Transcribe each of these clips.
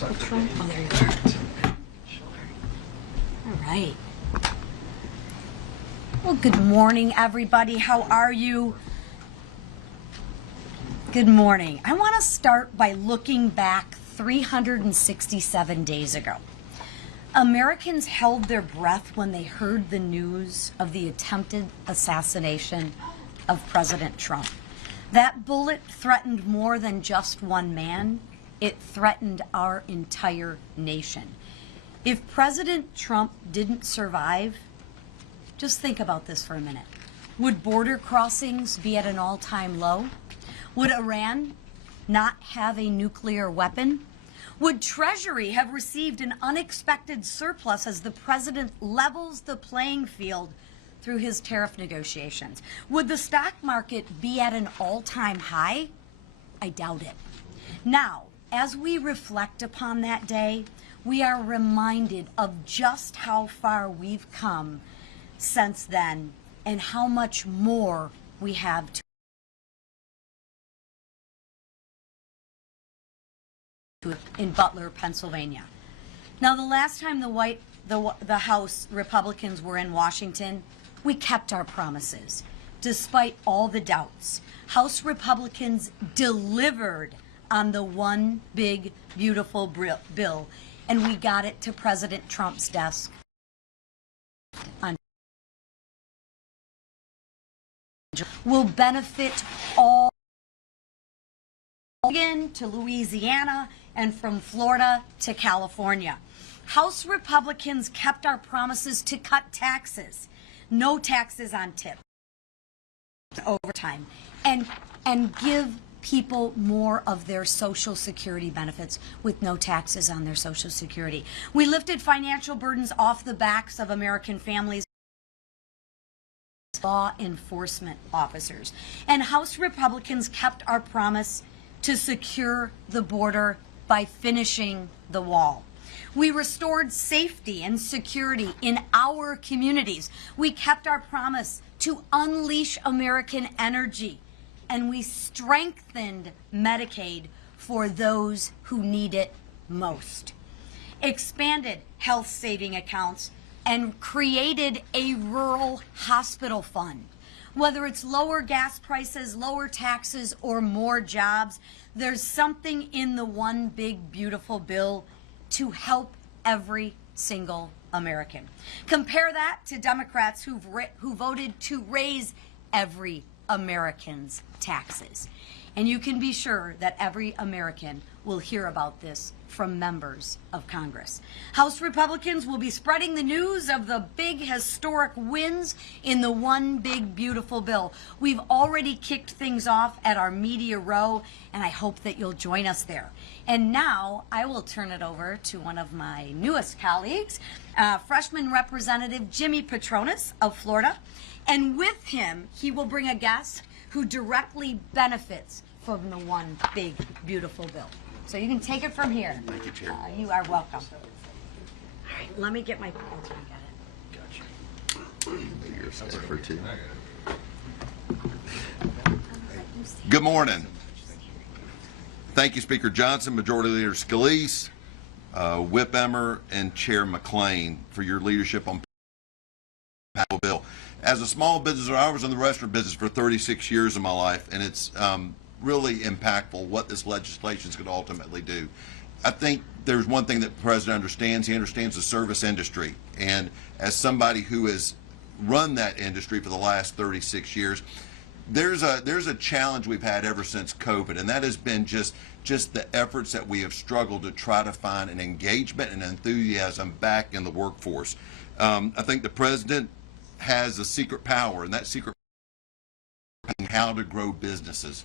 Which one? Oh, there you go. All right. Well, good morning, everybody. How are you? Good morning. I want to start by looking back 367 days ago. Americans held their breath when they heard the news of the attempted assassination of President Trump. That bullet threatened more than just one man. It threatened our entire nation. If President Trump didn't survive, just think about this for a minute. Would border crossings be at an all-time low? Would Iran not have a nuclear weapon? Would Treasury have received an unexpected surplus as the president levels the playing field through his tariff negotiations? Would the stock market be at an all-time high? I doubt it. Now, as we reflect upon that day, we are reminded of just how far we've come since then and how much more we have to in Butler, Pennsylvania. Now, the last time the House Republicans were in Washington, we kept our promises. Despite all the doubts, House Republicans delivered on the one big, beautiful bill, and we got it to President Trump's desk on will benefit all to Louisiana and from Florida to California. House Republicans kept our promises to cut taxes, no taxes on tips, overtime, and give people more of their Social Security benefits with no taxes on their Social Security. We lifted financial burdens off the backs of American families, law enforcement officers, and House Republicans kept our promise to secure the border by finishing the wall. We restored safety and security in our communities. We kept our promise to unleash American energy, and we strengthened Medicaid for those who need it most, expanded health saving accounts, and created a rural hospital fund. Whether it's lower gas prices, lower taxes, or more jobs, there's something in the one big, beautiful bill to help every single American. Compare that to Democrats who voted to raise every American's taxes. And you can be sure that every American will hear about this from members of Congress. House Republicans will be spreading the news of the big historic wins in the one big beautiful bill. We've already kicked things off at our media row, and I hope that you'll join us there. And now I will turn it over to one of my newest colleagues, freshman Representative Jimmy Patronis of Florida. And with him, he will bring a guest who directly benefits from the one big beautiful bill. So you can take it from here. Thank you, Chair. You are welcome. All right, let me get my pointer and get it. Gotcha. For two. Good morning. Thank you, Speaker Johnson, Majority Leader Scalise, Whip Emmer, and Chair McLean for your leadership on the bill. As a small business owner, I was in the restaurant business for 36 years of my life, and it's really impactful what this legislation is going to ultimately do. I think there's one thing that the President understands. He understands the service industry. And as somebody who has run that industry for the last 36 years, there's a challenge we've had ever since COVID, and that has been just the efforts that we have struggled to try to find an engagement and enthusiasm back in the workforce. I think the President has a secret power, and that secret power is how to grow businesses.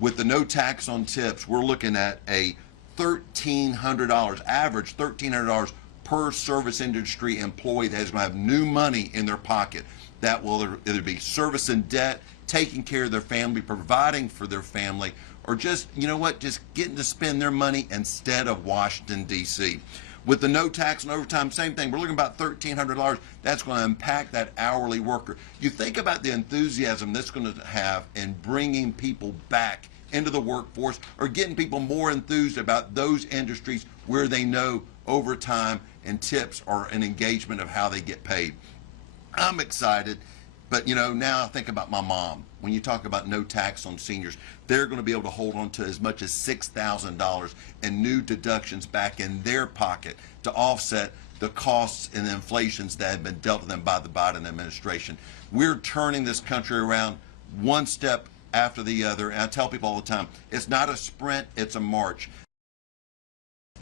With the no tax on tips, we're looking at a $1,300, average $1,300 per service industry employee that is going to have new money in their pocket. That will either be servicing debt, taking care of their family, providing for their family, or just, you know what, just getting to spend their money instead of Washington, D.C. With the no tax and overtime, same thing. We're looking at about $1,300. That's going to impact that hourly worker. You think about the enthusiasm that's going to have in bringing people back into the workforce or getting people more enthused about those industries where they know overtime and tips are an engagement of how they get paid. I'm excited, but now I think about my mom. When you talk about no tax on seniors, they're going to be able to hold on to as much as $6,000 in new deductions back in their pocket to offset the costs and the inflations that have been dealt to them by the Biden administration. We're turning this country around one step after the other, and I tell people all the time, it's not a sprint, it's a march.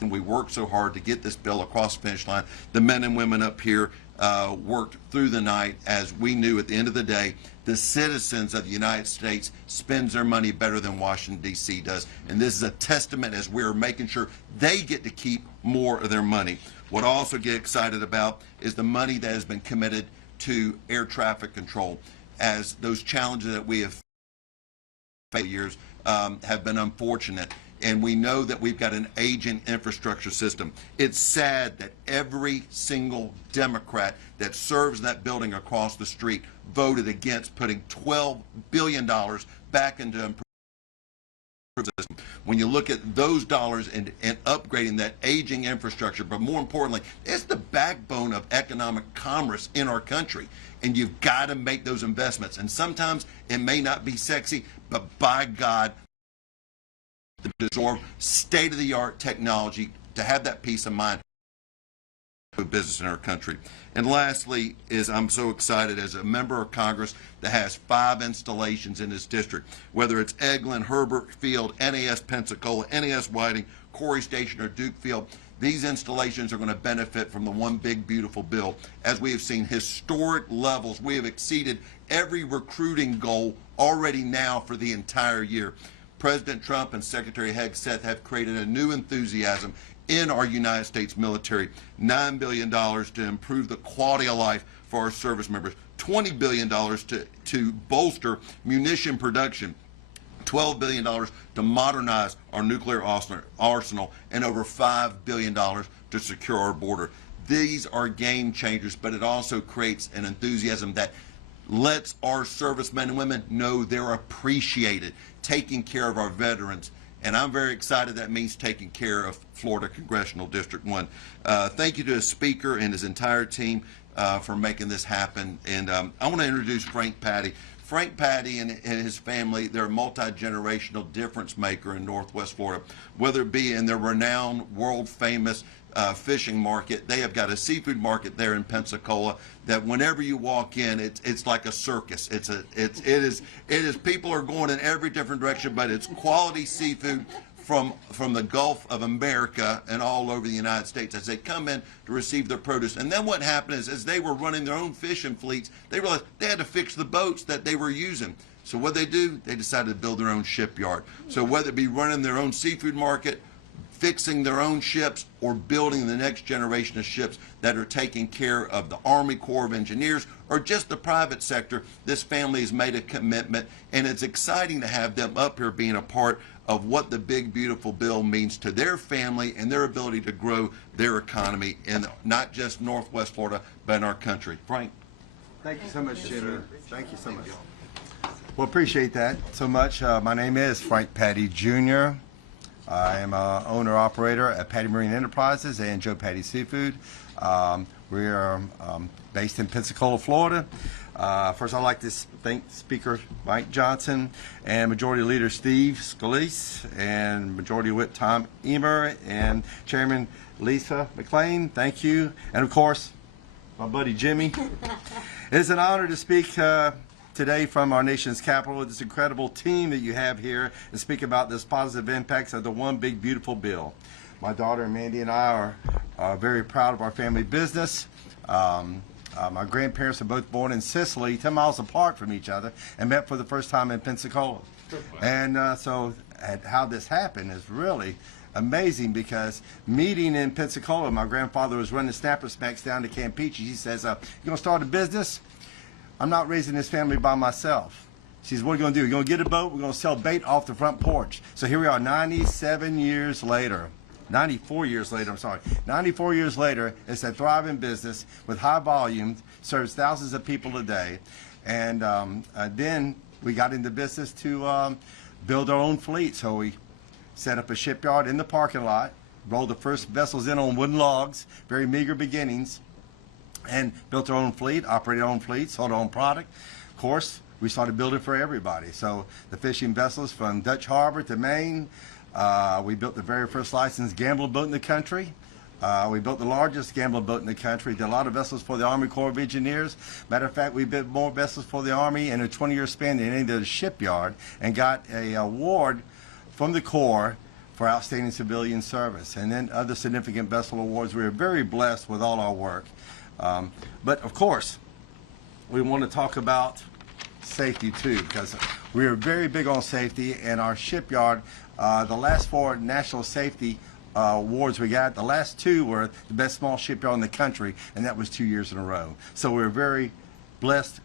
And we worked so hard to get this bill across the finish line. The men and women up here worked through the night, as we knew at the end of the day, the citizens of the United States spends their money better than Washington, D.C. does. And this is a testament as we're making sure they get to keep more of their money. What I also get excited about is the money that has been committed to air traffic control, as those challenges that we have faced for years have been unfortunate. And we know that we've got an aging infrastructure system. It's sad that every single Democrat that serves in that building across the street voted against putting $12 billion back into improving the system. When you look at those dollars and upgrading that aging infrastructure, but more importantly, it's the backbone of economic commerce in our country. And you've got to make those investments. And sometimes it may not be sexy, but by God, to absorb state-of-the-art technology, to have that peace of mind of business in our country. And lastly is I'm so excited as a member of Congress that has 5 installations in this district, whether it's Eglin, Herbert Field, NAS Pensacola, NAS Whiting, Corey Station, or Duke Field. These installations are going to benefit from the One Big Beautiful Bill. As we have seen historic levels, we have exceeded every recruiting goal already now for the entire year. President Trump and Secretary Hegseth have created a new enthusiasm in our United States military. $9 billion to improve the quality of life for our service members. $20 billion to bolster munition production. $12 billion to modernize our nuclear arsenal, and over $5 billion to secure our border. These are game changers, but it also creates an enthusiasm that lets our servicemen and women know they're appreciated, taking care of our veterans. And I'm very excited that means taking care of Florida Congressional District 1. Thank you to the Speaker and his entire team for making this happen. And I want to introduce Frank Patty. Frank Patty and his family, they're a multi-generational difference maker in Northwest Florida, whether it be in their renowned, world-famous fishing market. They have got a seafood market there in Pensacola that whenever you walk in, it's like a circus. It is people are going in every different direction, but it's quality seafood from the Gulf of America and all over the United States as they come in to receive their produce. And then what happened is, as they were running their own fishing fleets, they realized they had to fix the boats that they were using. So what they do, they decided to build their own shipyard. So whether it be running their own seafood market, fixing their own ships, or building the next generation of ships that are taking care of the Army Corps of Engineers or just the private sector, this family has made a commitment, and it's exciting to have them up here being a part of what the Big Beautiful Bill means to their family and their ability to grow their economy in not just Northwest Florida, but in our country. Frank. Thank you so much, Jimmy. Thank you so much. Well, appreciate that so much. My name is Frank Patty Jr. I am an owner-operator at Patty Marine Enterprises and Joe Patty Seafood. We are based in Pensacola, Florida. First, I'd like to thank Speaker Mike Johnson and Majority Leader Steve Scalise and Majority Whip Tom Emer and Chairman Lisa McLean. Thank you. And, of course, my buddy Jimmy. It is an honor to speak today from our nation's capital with this incredible team that you have here and speak about this positive impacts of the One Big Beautiful Bill. My daughter Mandy and I are very proud of our family business. My grandparents are both born in Sicily, 10 miles apart from each other, and met for the first time in Pensacola. And so how this happened is really amazing, because meeting in Pensacola, my grandfather was running Snapper Smacks down to Campeche. He says, you gonna start a business? I'm not raising this family by myself. She says, what are you going to do? You're going to get a boat? We're going to sell bait off the front porch. So here we are 97 years later. 94 years later, I'm sorry. 94 years later, it's a thriving business with high volume, serves thousands of people a day. And then we got into business to build our own fleet. So we set up a shipyard in the parking lot, rolled the first vessels in on wooden logs, very meager beginnings, and built our own fleet, operated our own fleet, sold our own product. Of course, we started building for everybody. So the fishing vessels from Dutch Harbor to Maine, we built the very first licensed gambler boat in the country. We built the largest gambler boat in the country. Did a lot of vessels for the Army Corps of Engineers. Matter of fact, we built more vessels for the Army in a 20-year span than any other shipyard, and got an award from the Corps for outstanding civilian service, and then other significant vessel awards. We are very blessed with all our work. But of course, we want to talk about safety too, because we are very big on safety. And our shipyard, the last 4 national safety awards we got, the last 2 were the best small shipyard in the country, and that was 2 years in a row. So we're very blessed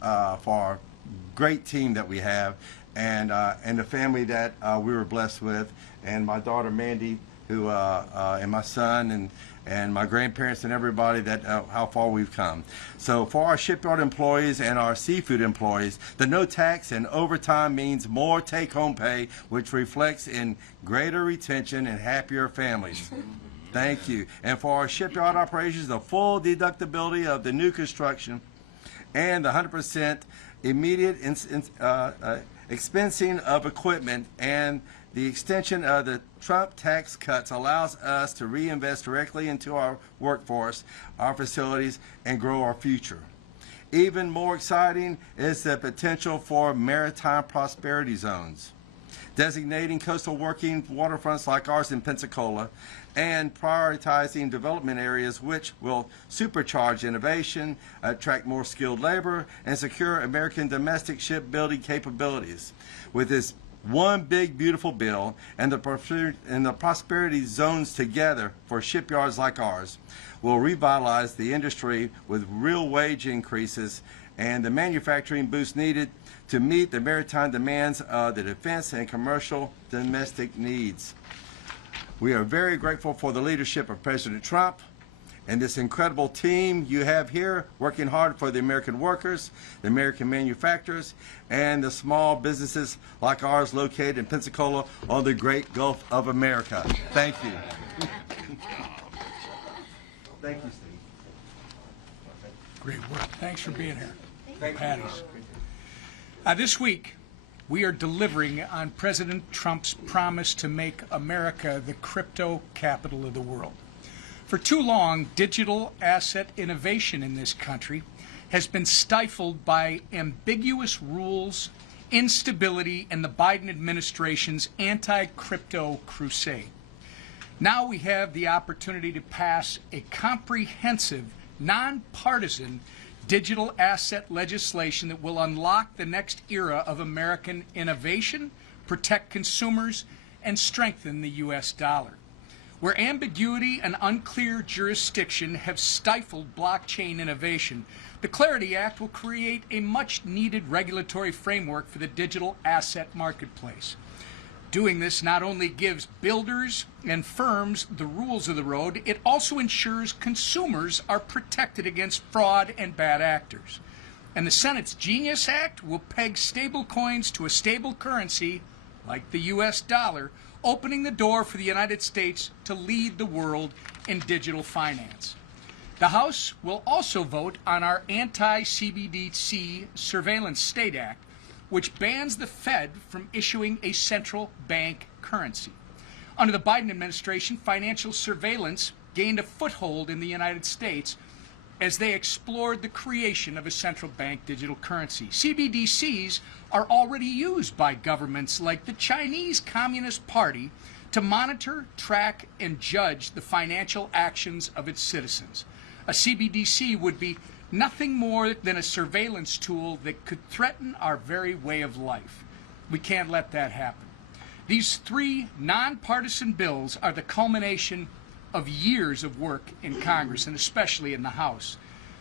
for our great team that we have, and the family that we were blessed with, and my daughter Mandy, who and my son, and my grandparents and everybody, that how far we've come. So for our shipyard employees and our seafood employees, the no tax and overtime means more take-home pay, which reflects in greater retention and happier families. Thank you. And for our shipyard operations, the full deductibility of the new construction and the 100% immediate expensing of equipment, and the extension of the Trump tax cuts allows us to reinvest directly into our workforce, our facilities, and grow our future. Even more exciting is the potential for maritime prosperity zones, designating coastal working waterfronts like ours in Pensacola, and prioritizing development areas which will supercharge innovation, attract more skilled labor, and secure American domestic shipbuilding capabilities. With this one big beautiful bill and the prosperity zones together for shipyards like ours will revitalize the industry with real wage increases and the manufacturing boost needed to meet the maritime demands of the defense and commercial domestic needs. We are very grateful for the leadership of President Trump and this incredible team you have here working hard for the American workers, the American manufacturers, and the small businesses like ours located in Pensacola on the great Gulf of America. Thank you. Thank you, Steve. Great work. Thanks for being here. Patty's. This week, we are delivering on President Trump's promise to make America the crypto capital of the world. For too long, digital asset innovation in this country has been stifled by ambiguous rules, instability, and the Biden administration's anti-crypto crusade. Now we have the opportunity to pass a comprehensive, nonpartisan digital asset legislation that will unlock the next era of American innovation, protect consumers, and strengthen the U.S. dollar. Where ambiguity and unclear jurisdiction have stifled blockchain innovation, the Clarity Act will create a much-needed regulatory framework for the digital asset marketplace. Doing this not only gives builders and firms the rules of the road, it also ensures consumers are protected against fraud and bad actors. And the Senate's Genius Act will peg stablecoins to a stable currency, like the U.S. dollar, opening the door for the United States to lead the world in digital finance. The House will also vote on our anti-CBDC Surveillance State Act, which bans the Fed from issuing a central bank currency. Under the Biden administration, financial surveillance gained a foothold in the United States as they explored the creation of a central bank digital currency. CBDCs are already used by governments like the Chinese Communist Party to monitor, track, and judge the financial actions of its citizens. A CBDC would be nothing more than a surveillance tool that could threaten our very way of life. We can't let that happen. These 3 nonpartisan bills are the culmination of years of work in Congress, and especially in the House.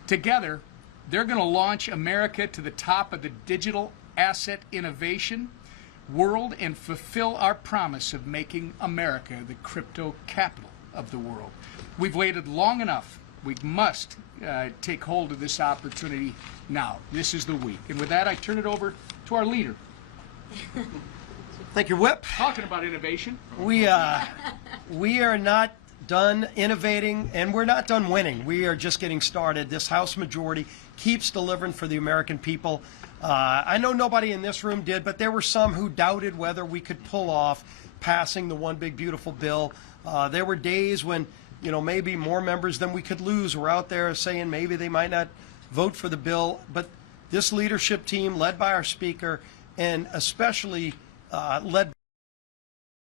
Together, they're going to launch America to the top of the digital asset innovation world and fulfill our promise of making America the crypto capital of the world. We've waited long enough. We must take hold of this opportunity now. This is the week. And with that, I turn it over to our leader. Thank you, Whip. Talking about innovation. We are not done innovating, and we're not done winning. We are just getting started. This House majority keeps delivering for the American people. I know nobody in this room did, but there were some who doubted whether we could pull off passing the one big beautiful bill. There were days when, maybe more members than we could lose were out there saying maybe they might not vote for the bill. But this leadership team, led by our Speaker, and especially led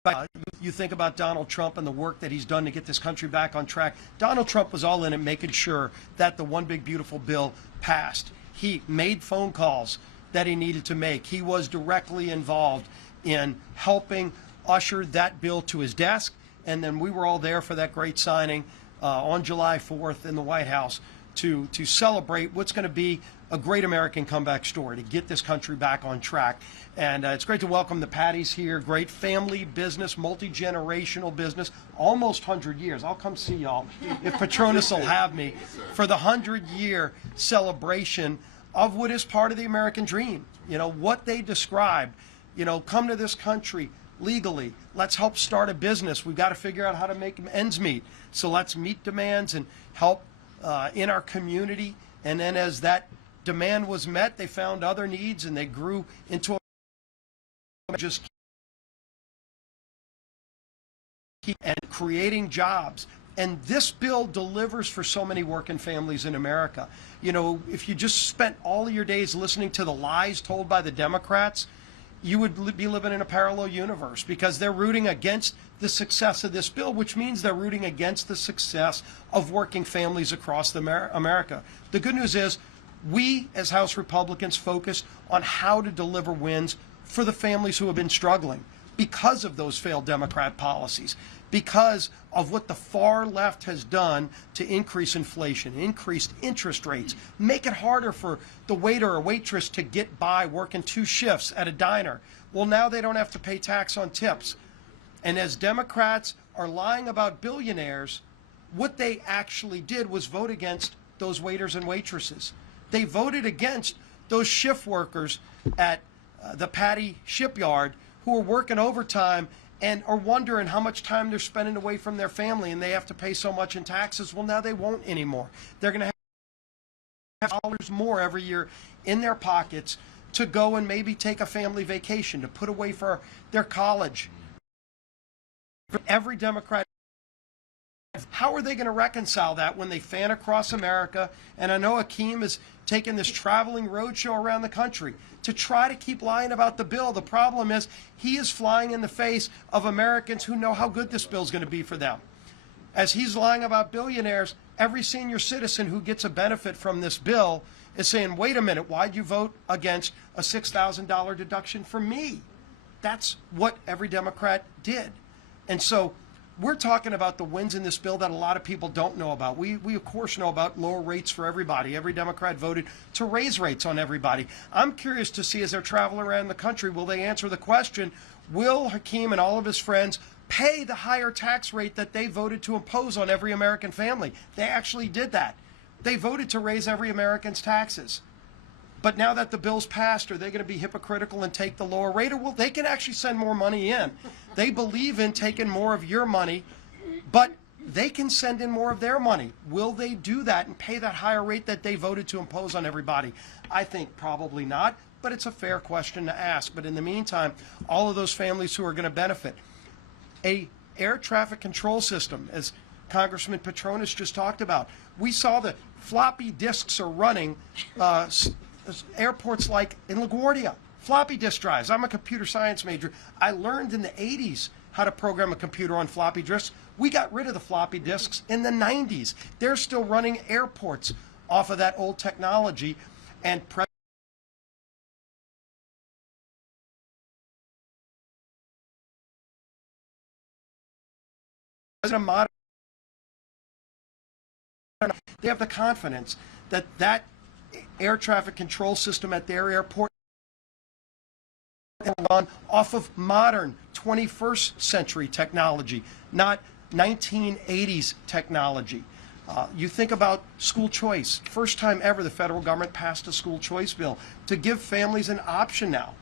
by, you think about Donald Trump and the work that he's done to get this country back on track. Donald Trump was all in it, making sure that the one big beautiful bill passed. He made phone calls that he needed to make. He was directly involved in helping usher that bill to his desk, and then we were all there for that great signing on July 4th in the White House to celebrate what's going to be a great American comeback story to get this country back on track. And it's great to welcome the Patties here. Great family business, multi-generational business, almost 100 years. I'll come see y'all if Patronus will have me for the 100-year celebration of what is part of the American dream. What they described, come to this country legally. Let's help start a business. We've got to figure out how to make ends meet. So let's meet demands and help in our community. And then as that demand was met, they found other needs and they grew into just keep and creating jobs. And this bill delivers for so many working families in America. If you just spent all of your days listening to the lies told by the Democrats, you would be living in a parallel universe, because they're rooting against the success of this bill, which means they're rooting against the success of working families across America. The good news is we, as House Republicans, focus on how to deliver wins for the families who have been struggling because of those failed Democrat policies, because of what the far left has done to increase inflation, increased interest rates, make it harder for the waiter or waitress to get by working 2 shifts at a diner. Well, now they don't have to pay tax on tips. And as Democrats are lying about billionaires, what they actually did was vote against those waiters and waitresses. They voted against those shift workers at the Patty shipyard who are working overtime and are wondering how much time they're spending away from their family, and they have to pay so much in taxes. Well, now they won't anymore. They're going to have dollars more every year in their pockets to go and maybe take a family vacation, to put away for their college. Every Democrat, how are they going to reconcile that when they fan across America? And I know Akeem is taking this traveling roadshow around the country to try to keep lying about the bill. The problem is he is flying in the face of Americans who know how good this bill is going to be for them. As he's lying about billionaires, every senior citizen who gets a benefit from this bill is saying, wait a minute, why'd you vote against a $6,000 deduction for me? That's what every Democrat did. And so we're talking about the wins in this bill that a lot of people don't know about. We of course know about lower rates for everybody. Every Democrat voted to raise rates on everybody. I'm curious to see, as they're traveling around the country, will they answer the question, will Hakeem and all of his friends pay the higher tax rate that they voted to impose on every American family? They actually did that. They voted to raise every American's taxes. But now that the bill's passed, are they going to be hypocritical and take the lower rate? Or will they can actually send more money in? They believe in taking more of your money, but they can send in more of their money. Will they do that and pay that higher rate that they voted to impose on everybody? I think probably not, but it's a fair question to ask. But in the meantime, all of those families who are going to benefit, a air traffic control system, as Congressman Patronus just talked about. We saw the floppy disks are running airports like in LaGuardia, floppy disk drives. I'm a computer science major. I learned in the 80s how to program a computer on floppy disks. We got rid of the floppy disks in the 90s. They're still running airports off of that old technology. And President they have the confidence that that air traffic control system at their airport run off of modern 21st century technology, not 1980s technology. You think about school choice. First time ever the federal government passed a school choice bill to give families an option now.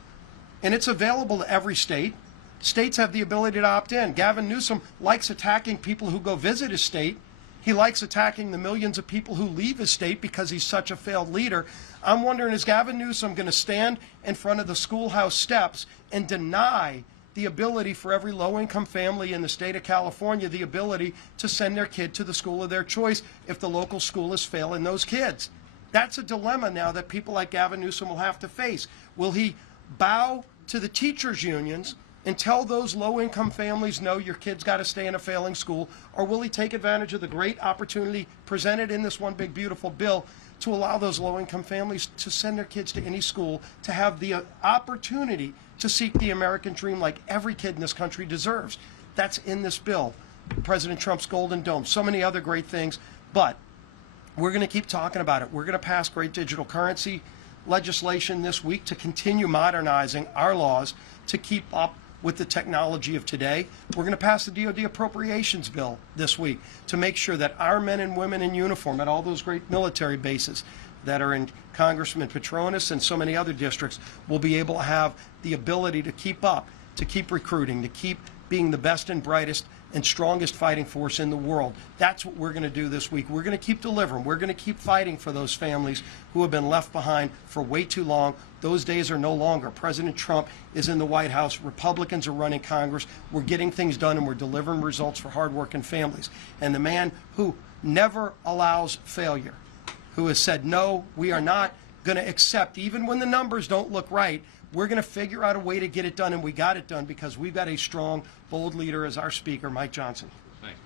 and it's available to every state. States have the ability to opt in. Gavin Newsom likes attacking people who go visit his state. He likes attacking the millions of people who leave his state because he's such a failed leader. I'm wondering, is Gavin Newsom going to stand in front of the schoolhouse steps and deny the ability for every low-income family in the state of California the ability to send their kid to the school of their choice if the local school is failing those kids? That's a dilemma now that people like Gavin Newsom will have to face. Will he bow to the teachers' unions and tell those low-income families, no, your kid's got to stay in a failing school, or will he take advantage of the great opportunity presented in this one big beautiful bill to allow those low-income families to send their kids to any school, to have the opportunity to seek the American dream like every kid in this country deserves? That's in this bill. President Trump's Golden Dome, so many other great things, but we're going to keep talking about it. We're going to pass great digital currency legislation this week to continue modernizing our laws to keep up with the technology of today. We're going to pass the DoD appropriations bill this week to make sure that our men and women in uniform at all those great military bases that are in Congressman Petronis and so many other districts will be able to have the ability to keep up, to keep recruiting, to keep being the best and brightest and strongest fighting force in the world. That's what we're going to do this week. We're going to keep delivering. We're going to keep fighting for those families who have been left behind for way too long. Those days are no longer. President Trump is in the White House. Republicans are running Congress. We're getting things done, and we're delivering results for hardworking families. And the man who never allows failure, who has said, no, we are not going to accept, even when the numbers don't look right, we're going to figure out a way to get it done, and we got it done because we've got a strong, bold leader as our Speaker, Mike Johnson. Thanks,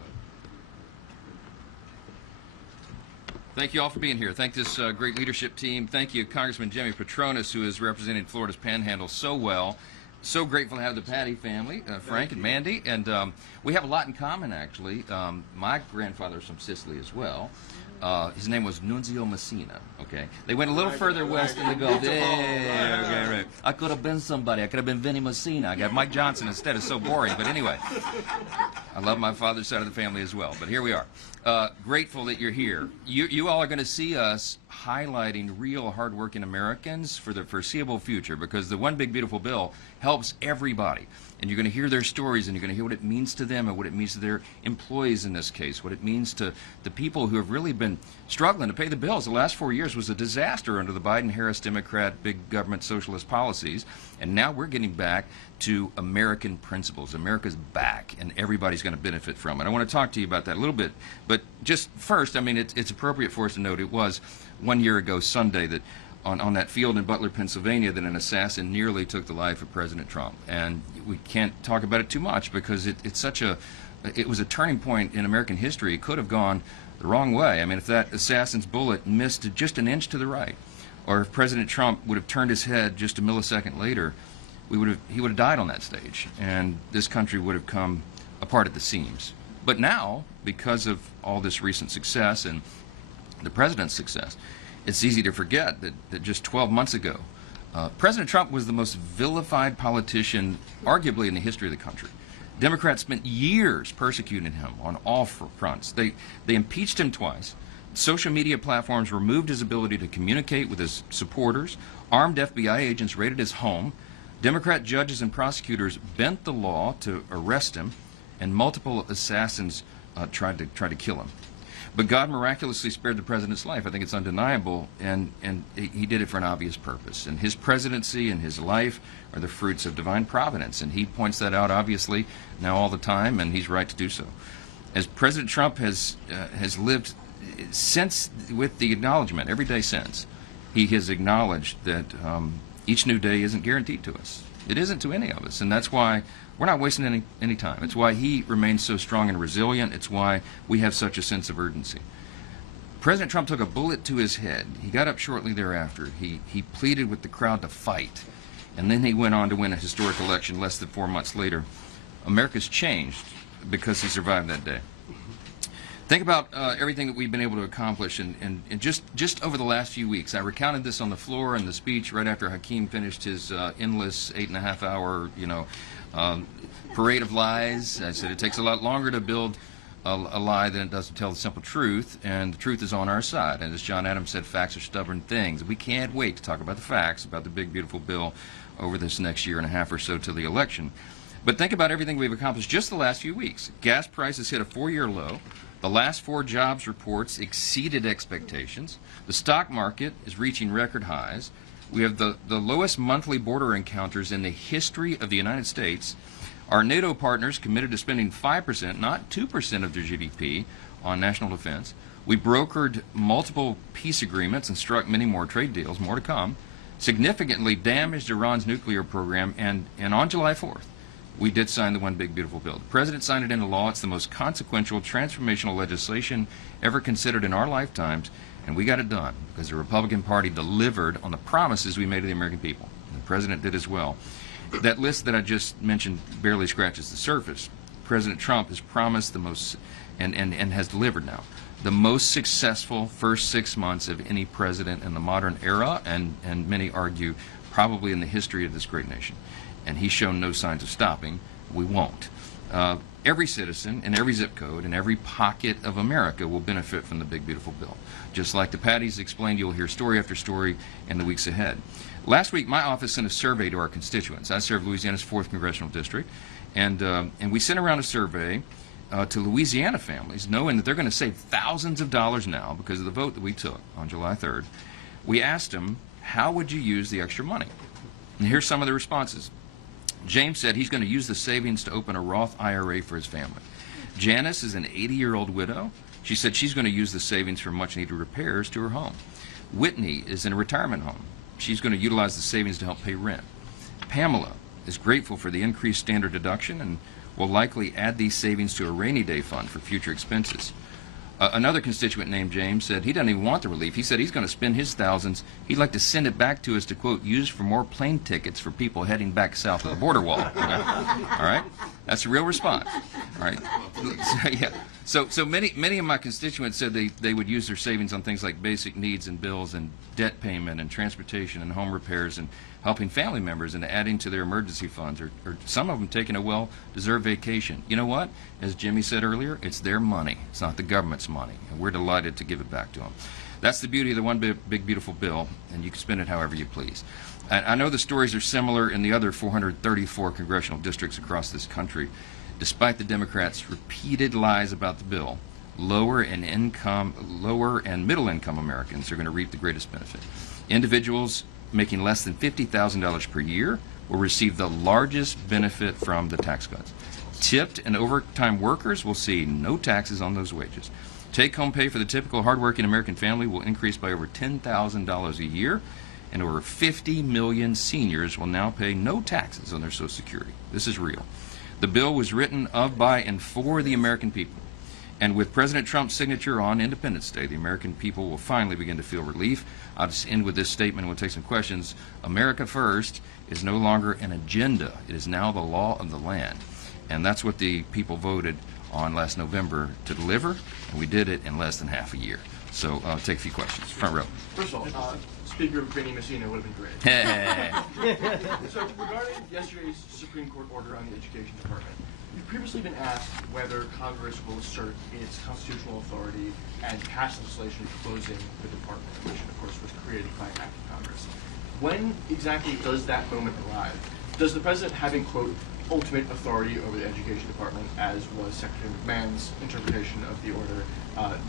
bud. Thank you all for being here. Thank this great leadership team. Thank you, Congressman Jimmy Petronis, who is representing Florida's Panhandle so well. So grateful to have the Patty family, Frank and Mandy, and we have a lot in common, actually. My grandfather is from Sicily as well. His name was Nunzio Messina, okay? They went a little further west in the Gulf. Yeah, okay, right. I could have been somebody. I could have been Vinnie Messina. I got Mike Johnson instead. It's so boring. But anyway, I love my father's side of the family as well. But here we are. Grateful that you're here. You all are going to see us highlighting real hardworking Americans for the foreseeable future, because the One Big Beautiful Bill helps everybody. And you're going to hear their stories, and you're going to hear what it means to them and what it means to their employees in this case, what it means to the people who have really been struggling to pay the bills. The last 4 years was a disaster under the Biden-Harris Democrat big government socialist policies, and now we're getting back to American principles. America's back, and everybody's going to benefit from it. I want to talk to you about that a little bit, but just first, I mean, it's appropriate for us to note it was 1 year ago Sunday that on that field in Butler, Pennsylvania, that an assassin nearly took the life of President Trump. And we can't talk about it too much because it was a turning point in American history. It could have gone the wrong way. I mean, if that assassin's bullet missed just an inch to the right, or if President Trump would have turned his head just a millisecond later, he would have died on that stage, and this country would have come apart at the seams. But now, because of all this recent success and the president's success, it's easy to forget that just 12 months ago, President Trump was the most vilified politician, arguably, in the history of the country. Democrats spent years persecuting him on all fronts. They impeached him twice. Social media platforms removed his ability to communicate with his supporters. Armed FBI agents raided his home. Democrat judges and prosecutors bent the law to arrest him, and multiple assassins tried to kill him. But God miraculously spared the president's life. I think it's undeniable, and he did it for an obvious purpose. And his presidency and his life are the fruits of divine providence, and he points that out, obviously, now all the time, and he's right to do so. As President Trump has lived since, with the acknowledgement, every day since, he has acknowledged that each new day isn't guaranteed to us. It isn't to any of us, and that's why we're not wasting any time. It's why he remains so strong and resilient. It's why we have such a sense of urgency. President Trump took a bullet to his head. He got up shortly thereafter. He pleaded with the crowd to fight, and then he went on to win a historic election less than 4 months later. America's changed because he survived that day. Think about everything that we've been able to accomplish, and just over the last few weeks. I recounted this on the floor in the speech right after Hakeem finished his endless 8.5-hour, parade of lies. I said it takes a lot longer to build a lie than it does to tell the simple truth, and the truth is on our side. And as John Adams said, facts are stubborn things. We can't wait to talk about the facts, about the big, beautiful bill over this next year and a half or so till the election. But think about everything we've accomplished just the last few weeks. Gas prices hit a 4-year low. The last 4 jobs reports exceeded expectations. The stock market is reaching record highs. We have the lowest monthly border encounters in the history of the United States. Our NATO partners committed to spending 5%, not 2% of their GDP on national defense. We brokered multiple peace agreements and struck many more trade deals, more to come, significantly damaged Iran's nuclear program, and on July 4th, we did sign the One Big Beautiful Bill. The President signed it into law. It's the most consequential, transformational legislation ever considered in our lifetimes, and we got it done because the Republican Party delivered on the promises we made to the American people. And the President did as well. That list that I just mentioned barely scratches the surface. President Trump has promised the most, and has delivered now, the most successful first 6 months of any president in the modern era, and many argue probably in the history of this great nation. And he's shown no signs of stopping. We won't. Every citizen in every zip code in every pocket of America will benefit from the Big Beautiful Bill. Just like the Patties explained, you'll hear story after story in the weeks ahead. Last week, my office sent a survey to our constituents. I serve Louisiana's 4th Congressional District, and we sent around a survey to Louisiana families, knowing that they're going to save thousands of dollars now because of the vote that we took on July 3rd. We asked them, how would you use the extra money? And here's some of the responses. James said he's going to use the savings to open a Roth IRA for his family. Janice is an 80-year-old widow. She said she's going to use the savings for much-needed repairs to her home. Whitney is in a retirement home. She's going to utilize the savings to help pay rent. Pamela is grateful for the increased standard deduction and will likely add these savings to a rainy day fund for future expenses. Another constituent named James said he doesn't even want the relief. He said he's going to spend his thousands. He'd like to send it back to us to, quote, use for more plane tickets for people heading back south of the border wall. Okay? All right? That's a real response. All right? So, yeah. So many of my constituents said they would use their savings on things like basic needs and bills and debt payment and transportation and home repairs and helping family members and adding to their emergency funds, or some of them taking a well-deserved vacation. You know what? As Jimmy said earlier, it's their money. It's not the government's money, and we're delighted to give it back to them. That's the beauty of the One Big Beautiful Bill, and you can spend it however you please. I know the stories are similar in the other 434 congressional districts across this country. Despite the Democrats' repeated lies about the bill, lower and middle income Americans are going to reap the greatest benefit. Individuals making less than $50,000 per year will receive the largest benefit from the tax cuts. Tipped and overtime workers will see no taxes on those wages. Take-home pay for the typical hardworking American family will increase by over $10,000 a year, and over 50 million seniors will now pay no taxes on their Social Security. This is real. The bill was written of, by, and for the American people. And with President Trump's signature on Independence Day, the American people will finally begin to feel relief. I'll just end with this statement and we'll take some questions. America First is no longer an agenda. It is now the law of the land. And that's what the people voted on last November to deliver, and we did it in less than half a year. So I'll take a few questions. Front row. First of all, Speaker Benny Messina would have been great. So regarding yesterday's Supreme Court order on the Education Department, you've previously been asked whether Congress will assert its constitutional authority and pass legislation closing the department, which of course was created by an act of Congress. When exactly does that moment arrive? Does the President having, quote, ultimate authority over the Education Department, as was Secretary McMahon's interpretation of the order,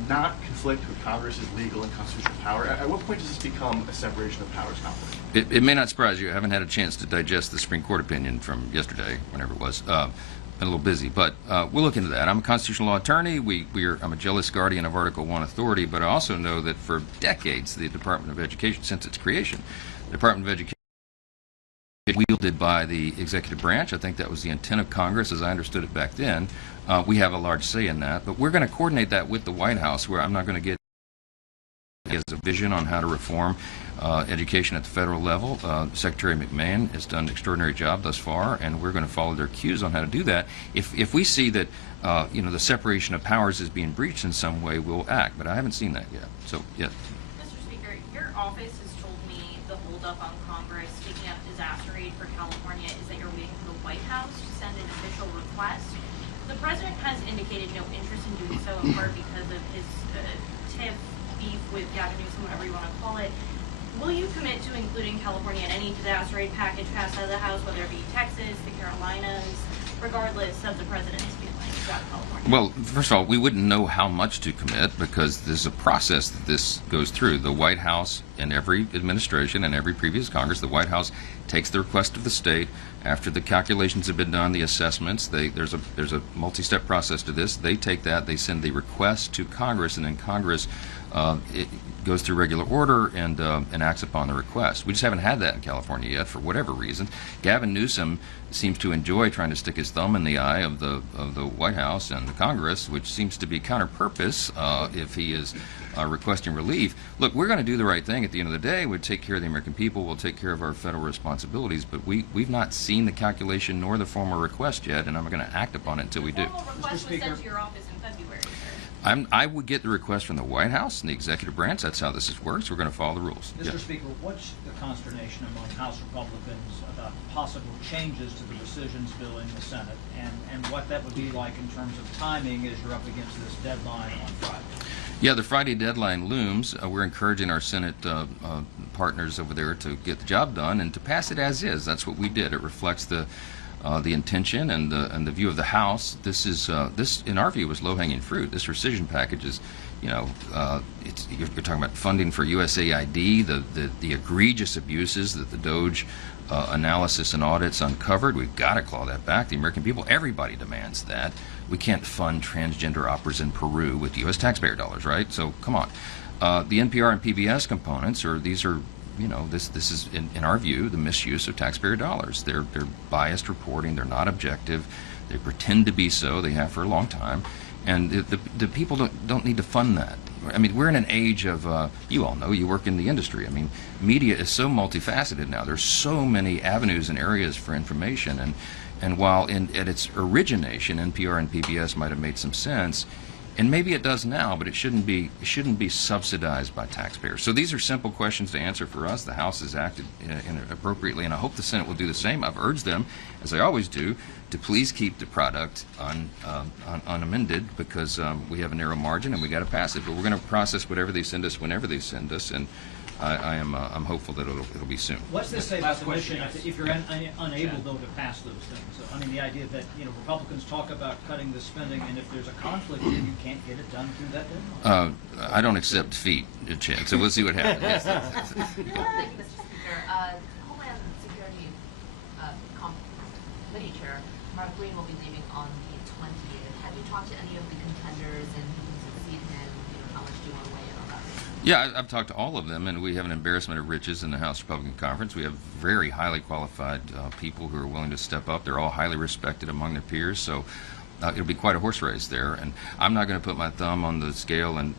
not conflict with Congress's legal and constitutional power? At what point does this become a separation of powers conflict? It may not surprise you. I haven't had a chance to digest the Supreme Court opinion from yesterday, whenever it was. Been a little busy, but we'll look into that. I'm a constitutional law attorney. I'm a jealous guardian of Article I authority, but I also know that for decades, the Department of Education, since its creation, the Department of Education is wielded by the executive branch. I think that was the intent of Congress, as I understood it back then. We have a large say in that, but we're going to coordinate that with the White House, where I'm not going to get as a vision on how to reform education at the federal level. Secretary McMahon has done an extraordinary job thus far, and we're going to follow their cues on how to do that. If we see that the separation of powers is being breached in some way, we'll act. But I haven't seen that yet. So, yeah. Mr. Speaker, your office has told me the holdup on Congress taking up disaster aid for California is that you're waiting for the White House to send an official request. The President has indicated no interest in doing so, in part because of his tiff, beef with Gavin Newsom, whatever you want to call it. Will you commit to including California in any disaster aid package passed out of the House, whether it be Texas, the Carolinas, regardless of the president's feelings about California? Well, first of all, we wouldn't know how much to commit because there's a process that this goes through. The White House, in every administration and every previous Congress, the White House takes the request of the state. After the calculations have been done, the assessments, there's a multi-step process to this. They take that, they send the request to Congress, and then Congress it goes through regular order and acts upon the request. We just haven't had that in California yet for whatever reason. Gavin Newsom seems to enjoy trying to stick his thumb in the eye of the White House and the Congress, which seems to be counter-purpose if he is requesting relief. Look, we're going to do the right thing at the end of the day. We'll take care of the American people. We'll take care of our federal responsibilities. But we've not seen the calculation nor the formal request yet, and I'm going to act upon it until we do. The formal request was sent to your office in February, sir. I would get the request from the White House and the executive branch. That's how this works. We're going to follow the rules. Mr. Speaker, what's the consternation among House Republicans about possible changes to the decisions bill in the Senate, and what that would be like in terms of timing as you're up against this deadline on Friday? Yeah, the Friday deadline looms. We're encouraging our Senate partners over there to get the job done and to pass it as is. That's what we did. It reflects the intention and the view of the House. This is this, in our view, was low-hanging fruit. This rescission package is, you're talking about funding for USAID, the egregious abuses that the DOGE analysis and audits uncovered. We've got to claw that back. The American people, everybody demands that. We can't fund transgender operas in Peru with U.S. taxpayer dollars, right? So come on. The NPR and PBS components this is, in our view, the misuse of taxpayer dollars. They're biased reporting. They're not objective. They pretend to be so. They have for a long time. And the people don't need to fund that. I mean, we're in an age of, you all know, you work in the industry. I mean, media is so multifaceted now. There's so many avenues and areas for information. And while at its origination, NPR and PBS might have made some sense, and maybe it does now, but it shouldn't be subsidized by taxpayers. So these are simple questions to answer for us. The House has acted appropriately, and I hope the Senate will do the same. I've urged them, as I always do, to please keep the product unamended because we have a narrow margin and we got to pass it. But we're going to process whatever they send us whenever they send us, and I'm hopeful that it'll be soon. What's this say about the mission if you're unable, though, to pass those things? So, I mean, the idea that Republicans talk about cutting the spending, and if there's a conflict here, you can't get it done through that deadline? I don't accept defeat, Chad, so we'll see what happens. Thank you, Mr. Speaker. Homeland Security Committee Chair Mark Green will be leaving on the 20th. Have you talked to any of the contenders and who can succeed him? How much do you want to weigh in on that? Yeah, I've talked to all of them, and we have an embarrassment of riches in the House Republican Conference. We have very highly qualified people who are willing to step up. They're all highly respected among their peers, so it'll be quite a horse race there. And I'm not going to put my thumb on the scale and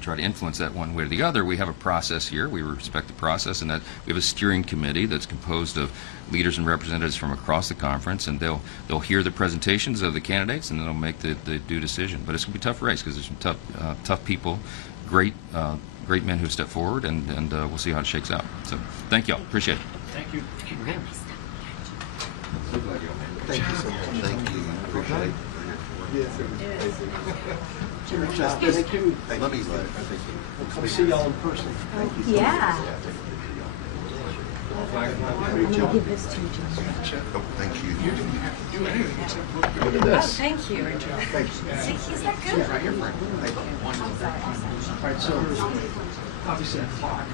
try to influence that one way or the other. We have a process here. We respect the process, and that we have a steering committee that's composed of leaders and representatives from across the conference, and they'll hear the presentations of the candidates, and then they'll make the due decision. But it's going to be a tough race because there's some tough people. Great men who step forward, and we'll see how it shakes out. So thank you all. Appreciate it. Thank you. Thank you so much. Thank you. Appreciate it. Thank you. Let me Come see y'all in person. Yeah. Oh, thank you. You didn't have to do anything except look good. Look at Oh, this. thank you. Thank you. He's that good. All right, so obviously the clock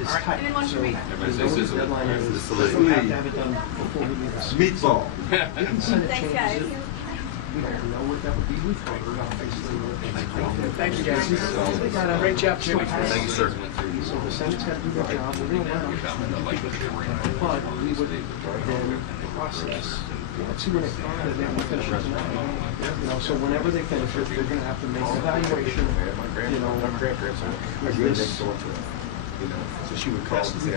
is tight. And then once you read. This Deadline is is the we lead. have to have it done before we leave this. Meatball. We can send it Thanks, changes. guys. We don't know what that would be. We've covered obviously. Thank you, guys. Great job, Jimmy. Thank you, sir. So the Senate's got to do their job. We're going to let them. But we would then process. Let's see when they find it. They finish it tonight. So whenever they finish it, they're going to have to make an evaluation. My grandparents are is this next door to it. So she would call and say,